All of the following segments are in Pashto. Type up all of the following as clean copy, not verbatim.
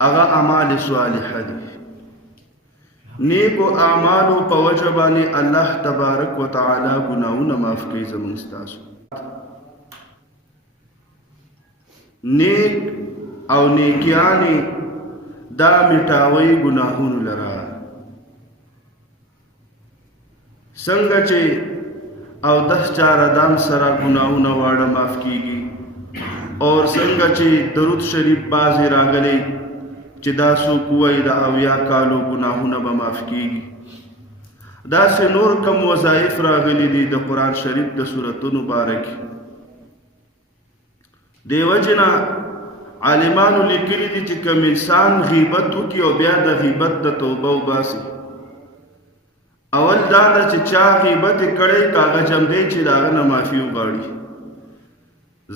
هغه اعمال صالحه دي. نیکو اعمالو په وجه باندې الله تبارک وتعالی ګناهونه معاف کوي زموږ ستاسو. نیک او نیکیانې دا میټاوي ګناهونو لره. څنګه چې او 10 دام سره ګناهونه واړه معاف کیږي، اور څنګه چې درود شریف بازي راغلي چې دا څوک وایي د 80 کالو ګناهونه به معاف کیږي. داسې نور کم وظایف راغلي دي د قرآن شریف د سورتونو باره کې. دیو جنا عالمانو لیکلي دي چې کوم انسان غیبت وکړي او بیا د غیبت د توبه وباسي، اول دا ده چې چا غیبت کړی کاغه جمدی چې د هغه نه معافي وغواړي،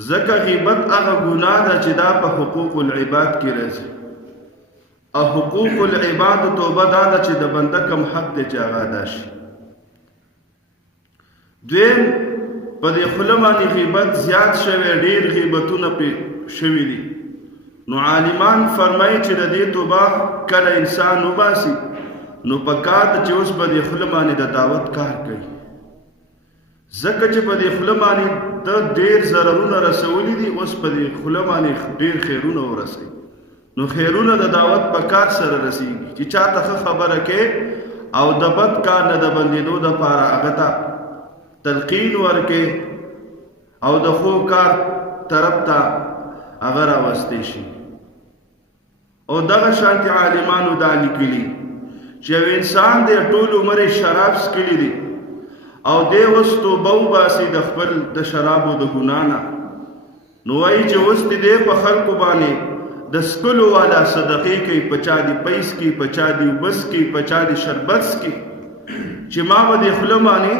ځکه غیبت هغه ګناه ده چې دا په حقوق العباد کې راځي، او حقوق العباد توبه دا ده چې د بنده کم حق دی چې هغه ادا شي. دویم په دې خوله باندې غیبت زیات شوی، ډېر غیبتونه پې شوي دي. نو عالمان فرمایي چې د دې توبه کله انسان وباسي نو په کار ده چې اوس په دې خوله باندې د دعوت کار کوي، ځکه چې په دې خوله باندې د ډېر ضررونه رسولي دي، اوس په دې خوله باندې ډېر خیرونه ورسوي. نو خیرونه د دعوت په کار سره رسیږي چې چاته ښه خبره کوي او د بد کار نه د بندېدو دپاره هغه ته تلقین ورکړي او د ښو کار طرف ته هغه راوستی شي. او دغه شانتې عالمانو دا لیکلي چې یو انسان دی ټول عمر شراب څښلي دي او دی اوس توبه وباسي د خپل د شرابو د ګناه نه، نو وایي چې اوس دی په خلکو باندې د څښلو والا صدقې کوي، په چا دي پیس کی، په چا دي اوبس کی، په چا دي شربت کی، چې ما به دې خوله باندې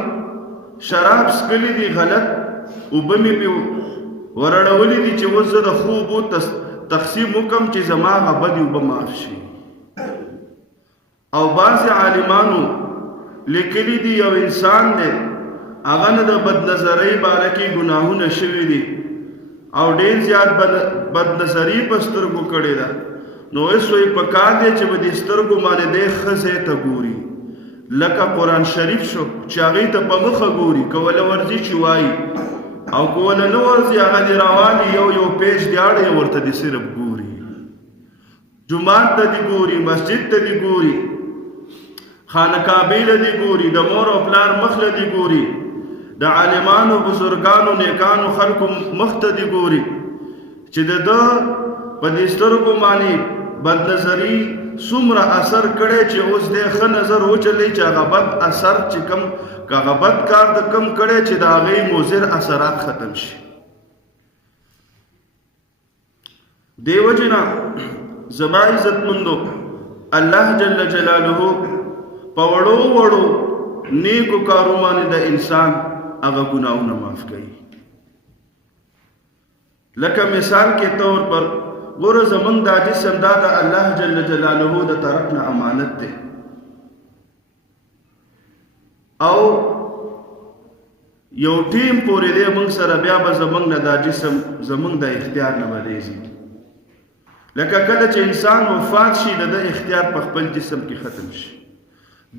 شراب څښلي دي غلط اوبه مې پې ورړولي دي چې اوس زه د ښو اوبو تقسیم وکړم چې زما هغه بدې اوبه معاف شي. او بعضې عالمانو لیکلي دي یو انسان دی هغه نه د بدنظرۍ باره کې ګناهونه شوي دي او ډېر زیات بدنظري په سترګو کړې ده، نو اوس وایي په کار دی چې په دې سترګو باندې دی ښه ځای ته ګوري، لکه قرآن شریف شو چې هغې ته په مخه ګوري، که وله ورځي چې وایي او که وله نه ورځي هغه دې رواني یو پیج دې اړی ورته دې صرف ګوري، جومات ته دې ګوري، مسجد ته دې ګوري، خانقابې له دې ګوري، د مور او پلار مخ له دې ګوري، د عالمانو بزرګانو نیکانو خلکو مخ ته دې ګوري، چې د ده په دې سترګو باندې بدنظري څومره اثر کړی چې اوس دې ښه نظر وچلی چې هغه بد اثر چې کم که هغه بد کار د کم کړی چې د هغې مضر اثرات ختم شي. دې وجې نه زما عزتمندو الله جل جلاله په وړو وړو نیکو کارو باندې د انسان هغه ګناهونه معاف کوي. لکه مثال کې طور پر ګوره زمونږ دا جسم دا د الله جل جلاله د طرف نه امانت دی، او یو ټیم پورې دی موږ سره، بیا به زمونږ نه دا جسم زمونږ د اختیار نه بدیږي. لکه کله چې انسان وفات شي د ده اختیار په خپل جسم کې ختم شي،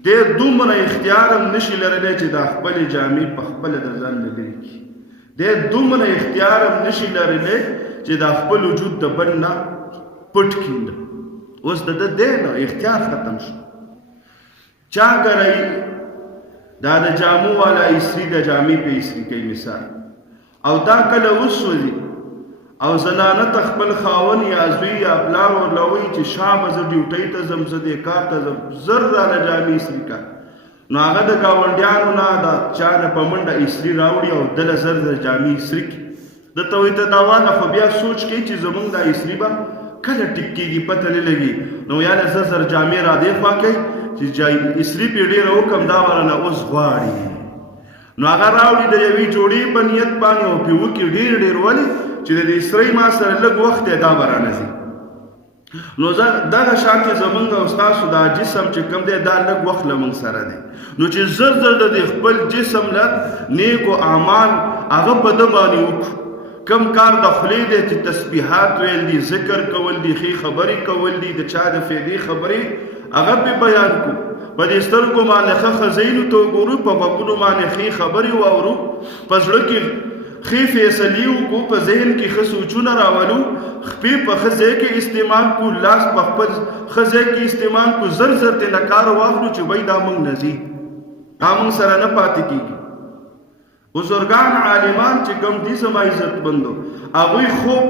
دی دومره اختیار هم نشي لرلی چې دا خپلې جامې په خپله د ځان نه لرې کړي، دی دومره اختیار هم نشي لرلی چې دا خپل وجود د بل نه پټ کړي. اوس د ده دی نه اختیار ختم شو. چا ګرایي دا د جامو والا استري د جامې په استري کوي مثال، او دا کله وسوځي او زنانه ته خپل خاون یا زوی یا پلار ورله وایي چې شا به زه ډیوټۍ ته ځم، زه دې کار ته ځم، زر رانه جامې استري کا، نو هغه د ګاونډیانو نه د چا نه په منډه استري راوړي او دله زر زر جامې استري کړي. درته وایي ته دا وانه خو بیا سوچ کوي چې زمونږ دا استري به کله ټیک کېږي، پته نه لګي، نو یعنې زر زر جامې را دې خوا کوي چې استري پې ډېره وکړم دا ورنه اوس غواړي، نو هغه راوړي د یوې جوړې په نیت باندې او پې وکړي ډېر ډېر، ولې چې د دې استرۍ ما سره لږ وخت دی دا به رانه ځي. نو دغه شانتې زمونږ او ستاسو دا جسم چې کوم دی دا لږ وخت له موږ سره دی، نو چې زر زر د خپل جسم له نیکو اعمال هغه په ده باندې وکړو، کم کار د خولې دی چې تسبیحات ویل دي، ذکر کول دي، ښې خبرې کول دي، د چا د فایدې خبرې هغه به بیان کو. په دې سترګو باندې ښه خزینو ته وګورو، په غوږونو باندې ښې خبرې واورو، په زړه کې ښې فیصلې وکړو، په ذهن کې ښه سوچونه راولو، خپې په ښه ځای کې استعمال کو، لاس په خپل ښه ځای کې استعمال کو، زر زر ترېنه کار واخلو چې وایي دا موږ نه ځي، دا موږ سره نه پاتې کېږي. بزرگان عالمان چې کوم دي زما عزتمندو، هغوی خوب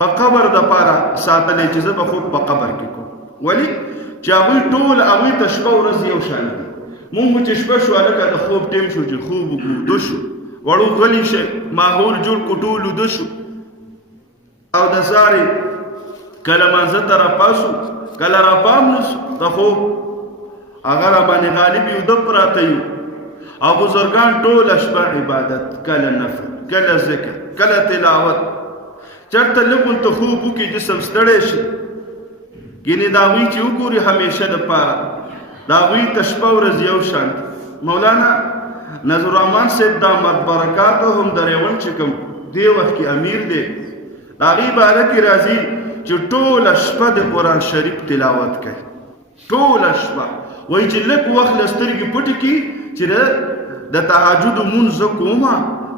په قبر دپاره ساتلی چې زه به خوب په قبر کې کوم. ولې چې هغوی ټول هغوی ته شپه ورځ یو شان دي. مونږ چې شپه شو هلکه د خوب ټیم شو چې خوب وکړو، وده شو، وړو غلی شي، ماحول جوړ کړو، ټول وده شو، او د سارې کله مانځه ته راپاسو، کله راپام نه سو د خوب، هغه راباندې غالب یو ده پراته یو. او بزرگان ټول شپه عبادت، کله نفل، کله ذکر، کله تلاوت. چرته لږ ورته خوب وکړي جسم ستړی شي، ګینې د هغوی چې وګوري همیشه دپاره د هغوی ته شپه ورځ یو شان. مولانا نظر الرحمن صاحب دامت برکاته هم د ریوان چې کوم دې وخت کې امیر دی، د هغې باره کې راځي چې ټوله شپه د قرآن شریف تلاوت کوي، ټوله شپه. وایي چې لږ وخت له سترګې پټې کړي چې د تهجد مونځ زه کومه،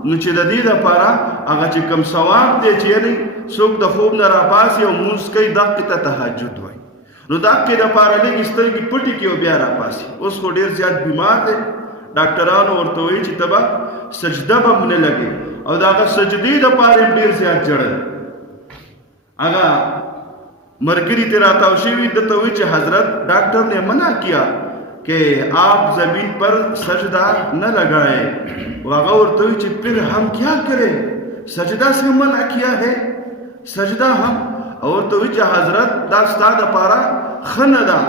نو چې د دې دپاره هغه چې کوم ثواب دی چې یعنې څوک د خوب نه راپاسي او مونځ کوي، دقې ته تهجد وایي. نو دقې دپاره لږ سترګې پټې کړي او بیا راپاسي. اوس خو ډېر زیات بیمار دی، ډاکټرانو ورته وایي چې ته به سجده به هم نه لګې، او د هغه سجدې دپاره هم ډېر زیات ژړل. هغه मरकरी तेरा तवशीवी दत्तवी चे हजरत डॉक्टर ने मना किया कि आप जमीन पर सजदा न लगाए। वगौर तो फिर हम क्या करें, सजदा से मना किया है, सजदा हम और तो हजरत दास्ता पारा खनदा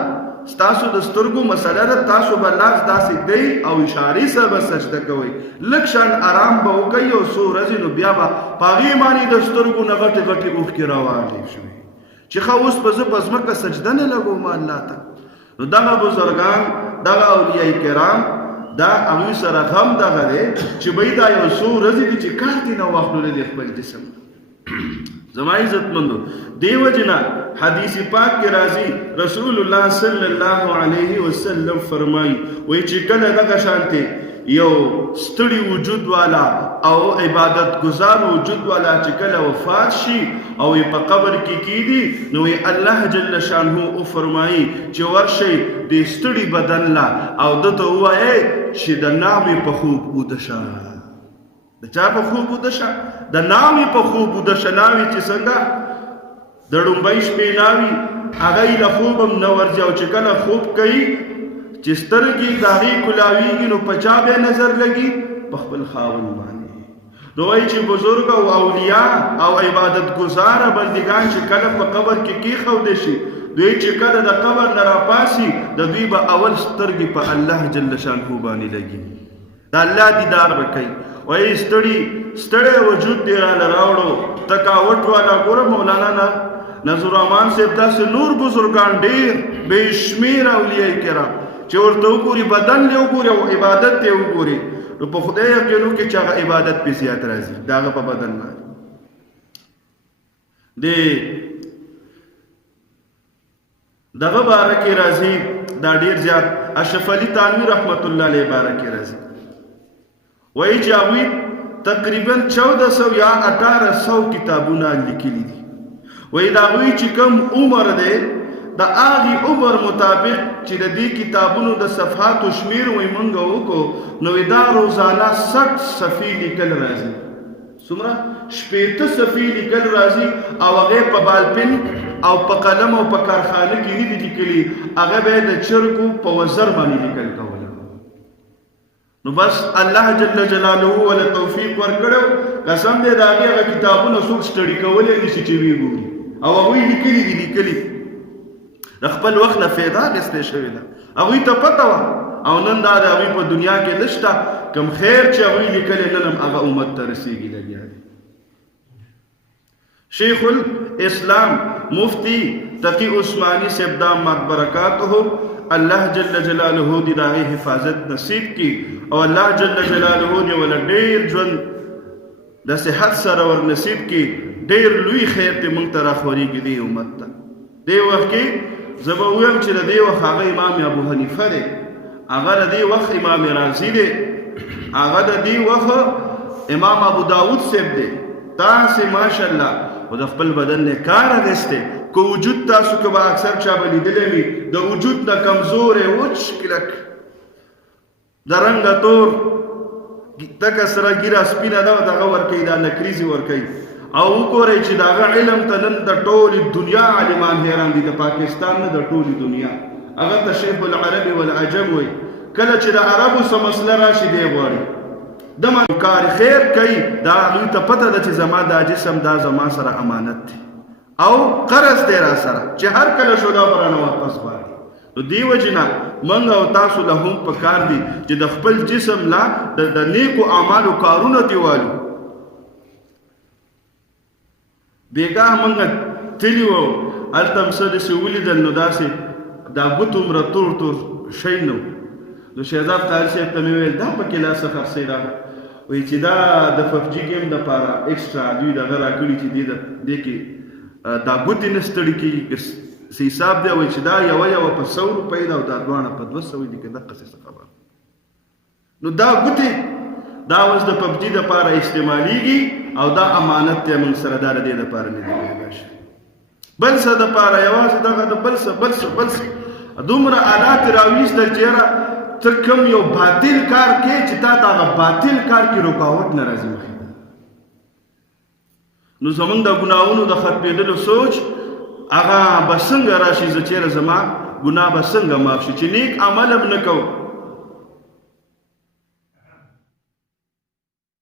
स्तासु दस्तुर्गु मसला तासु बल्लास दासी दे और इशारे से बस सजदा कोई लक्षण आराम बहु कई और सो रजिन ब्याबा पागी मानी दस्तुर्गु नगट गटी उठ के रवानी शुई चिखा उस पज़म का सजदा न लगो मान लाता। तो दगा बुजुर्गान दगा औलिया किराम दा अवी सर गम दगा दे चिबैदा यो सो रजी दी चिकारती न वखलुले दे खपल जिस्म जमा इज्जतमंदो देव जना हदीस पाक के राजी रसूलुल्लाह सल्लल्लाहु अलैहि वसल्लम फरमाई वही चिकन दगा शांति यो ستړي وجود والا او عبادت گزار وجود والا چې کله وفات شي او په قبر کې کیدی نو الله جل شانه او فرمایي چې ورشي د ستړي بدن لا او دته وایي چې د نامې په خوب ودشه، د چا په خوب ودشه، د نامې په خوب ودشه. ناوي چې څنګه د ډومبۍ شپې ناوي هغه له خوبم نه ورځي او چې کله خوب کوي چې سترګې د هغې کلاویږي نو په چا بیا نظر لګي؟ په خپل خاوند باندې. نو وایي چې بزرګ او اولیا او عبادت گزاره بندگان چې کله په قبر کې کېښودی شي دوی چې کله د قبر نه راپاسي د دوی به اول سترګې په الله جل شانه باندې لګي، د الله دیدار به کوي. وایي ستړی وجود دې راله راوړو تکاوټ والا. ګوره مولانا نظر الرحمن صاحب داسې نور بزرګان ډېر بې شمېره اولیاء کرام چې ورته وګوري بدن له وګوري او عبادت ته وګوري نو په خدای یقینو کې چې هغه عبادت په زیات راځي دا هغه په بدن باندې دی. دغه باره کې راځي دا ډېر زیات اشرف علي تانوي رحمت الله علیه باره کې راځي وایي چې هغوی تقریبا 1400 یا 1800 کتابونه لیکلي دي. وایي د هغوی چې کوم عمر دی د هغې عمر مطابق چې د دې کتابونو د صفحاتو شمیر وایي موږ وکړو نو دا روزانه 60 صفحې لیکل راځي. څومره؟ 60 صفحې لیکل راځي او هغې په بالپن او په قلم او په کارخانه کې نه دي لیکلي، هغه به یې د چرګو په وزر باندې لیکل کوله. نو بس الله جل جلاله ولا توفیق ورکړو، قسم دې د هغې هغه کتابونه څوک سټډي کولی نه شي چې ویې ګوري او هغوی لیکلي دي لیکلي د خپل وخت نه فایده اخیستې شوې ده. هغوی ته پته وه او نن دا د هغوی په دنیا کې نشته. کوم خیر چې هغوی لیکلی نن هم هغه امت ته رسېږي لګیا دی. شیخ الاسلام مفتی تقی عثمانی صاحب دامت برکاتہ الله جل جلاله دې د هغې حفاظت نصیب کړي او الله جل جلاله دې وله ډېر ژوند د صحت سره ور نصیب کې ډېر لوی خیر ته موږ ته راخورېږي دې امت ته. دې وخت کې زه به ووایم چې د دې وخت هغه امام ابو حنیفه دی، هغه د دې وخت امام رازي دی، هغه د دې وخت امام ابو داود صاحب دی. تاسې ماشاءالله او د خپل بدن نه کار اخیستی، که وجود تاسو که به اکثر چا به لیدلی وي د وجود نه کمزوری وچ کلک د رنګه تور تکه سره ګیره سپینه ده دغه ورکوي، دا نکریزې ورکوي. او وګورئ چې د هغه علم ته نن د ټولې دنیا عالمان حیران دي، د پاکستان نه د ټولې دنیا. هغه ته شیخ العرب والعجم وایي. کله چې د عربو څه مسله راشي دی غواړي د کار خیر کوي، دا هغوی ته پته ده چې زما دا جسم دا زما سره امانت دی او قرض دی را سره چې هر کله شو دا به رانه واپس غواړي. نو دې وجې نه موږ او تاسو له هم پکار دي چې د خپل جسم لا د نیکو اعمالو کارونه دې والو. بېګاه موږ تللي وو، هلته هم څه داسې ولیدل، نو داسې دا ګوت عمره تور تور شی نه و. نو شهزاد قایل صاحب ته مې ویل دا پکې لا څه خرڅۍ راغله، وایي چې دا د پبجي ګیم دپاره ایکسټرا دوی دغه راکړي چې دې کې دا ګوتې نه ستړي کېږي څه حساب دی. وایي چې دا یوه په 100 روپۍ ده او دا دواړه په 200 دي، که دقسې څه خبره. نو دا ګوتې دا اوس د پبجي دپاره استعمالیږي او دا امانت دی موږ سره، دا د دې دپاره نه دی پیدا شوی، بل څه دپاره یوازې دغه د بل څه دومره آلات راویستل چې یاره ته کوم یو باطل کار کې چې تا ته هغه باطل کار کې رکاوټ نه راځي مخې ته. نو زمونږ د ګناهونو د ختمېدلو سوچ هغه به څنګه راشي، زه چېرې زما ګناه به څنګه معاف شي چې نیک عمل هم نه کوو